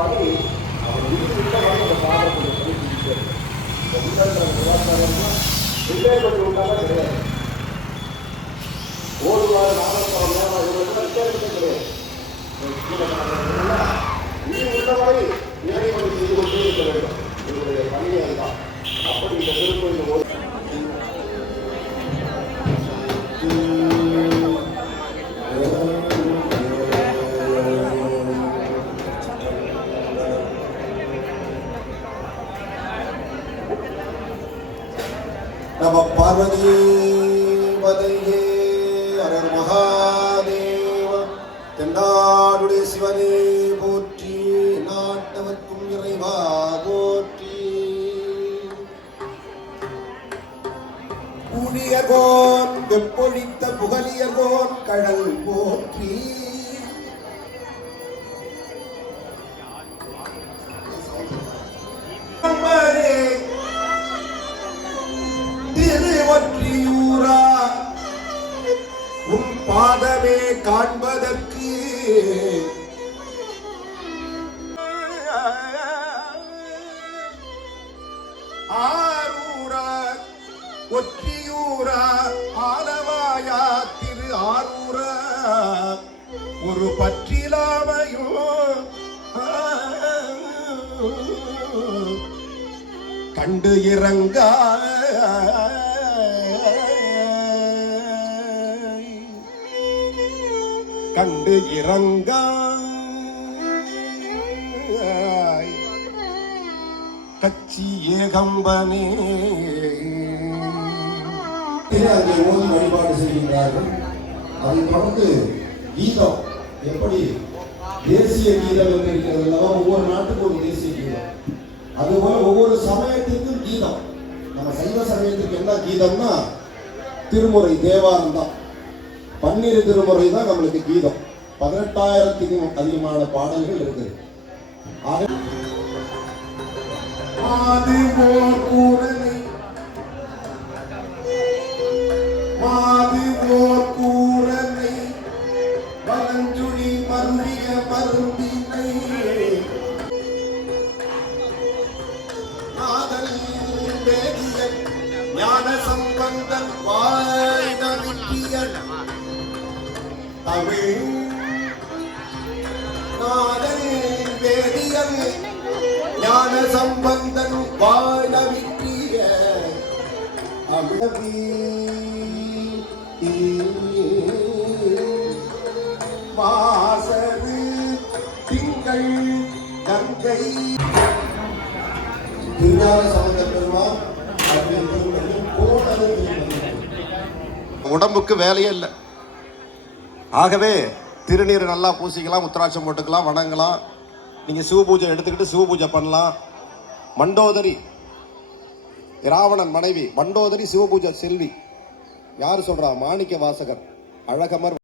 பணி அவர் உள்ள அந்த பாடக்கூடிய பணி ரிட்டையர் பண்ணி விட்டாலும் கிடையாது. ஒரு வார நாமக்கலம் ரிட்டையர்மெண்ட் கிடையாது. நீ உள்ளவரை இறைவனை செய்து கொண்டே இருக்க வேண்டும். என்னுடைய பணியை அதுதான். அப்படி இந்த திருப்பதி போது நம பார்வதி பதையே அரர் மகாதேவ. தென்னாடுடைய சிவனே போற்றி, நாட்டவர்க்கும் இறைவா போற்றி. புலியர்கோன் வெப்பொழித்த புகலியர்கோன் கடல் போற்றி. திருவொற்றியூரா உன் பாதமே காண்பதற்கு ஆரூரா ஒற்றியூரா ஆலவாயா திரு ஆரூரா ஒரு பற்றிலாமையோ கண்டு இறங்க கண்டு இறங்க கச்சி ஏகம்பனே. அங்கே ஓதி வழிபாடு செய்கின்றார்கள். அதை தொடர்ந்து கீதம், எப்படி தேசிய கீதம் என்று இருக்கிறது அல்லவா, ஒவ்வொரு நாட்டுக்கும் ஒரு தேசிய கீதம், அதுபோல ஒவ்வொரு சமயத்திற்கும் கீதம். நம்ம சைவ சமயத்துக்கு என்ன கீதம்னா திருமுறை தேவாரம் தான். 12 திருமுறை தான் நம்மளுக்கு கீதம். 18,000க்கும் அதிகமான பாடல்கள் இருக்குது. வலஞ்சுழி மருவிய மருந்தினை நாதல் வேதியன் ஞான சம்பந்தன் வாய்தவிட்டியன் தமிழ் நாதல் வேதியன் ஞான சம்பந்தன் வாய்தவிட்டிய அமிழவி வாசரு திங்கள் கங்கை. திருஞான சம்பந்த பெருமான் உடம்புக்கு வேலையே இல்லை. ஆகவே திருநீர் நல்லா பூசிக்கலாம், உத்திராட்சம் போட்டுக்கலாம், வணங்கலாம். நீங்கள் சிவ பூஜை எடுத்துக்கிட்டு சிவ பூஜை பண்ணலாம். மண்டோதரி ராவணன் மனைவி மண்டோதரி சிவ பூஜை செல்வி. யார் சொல்றா? மாணிக்க வாசகர் அழகமர்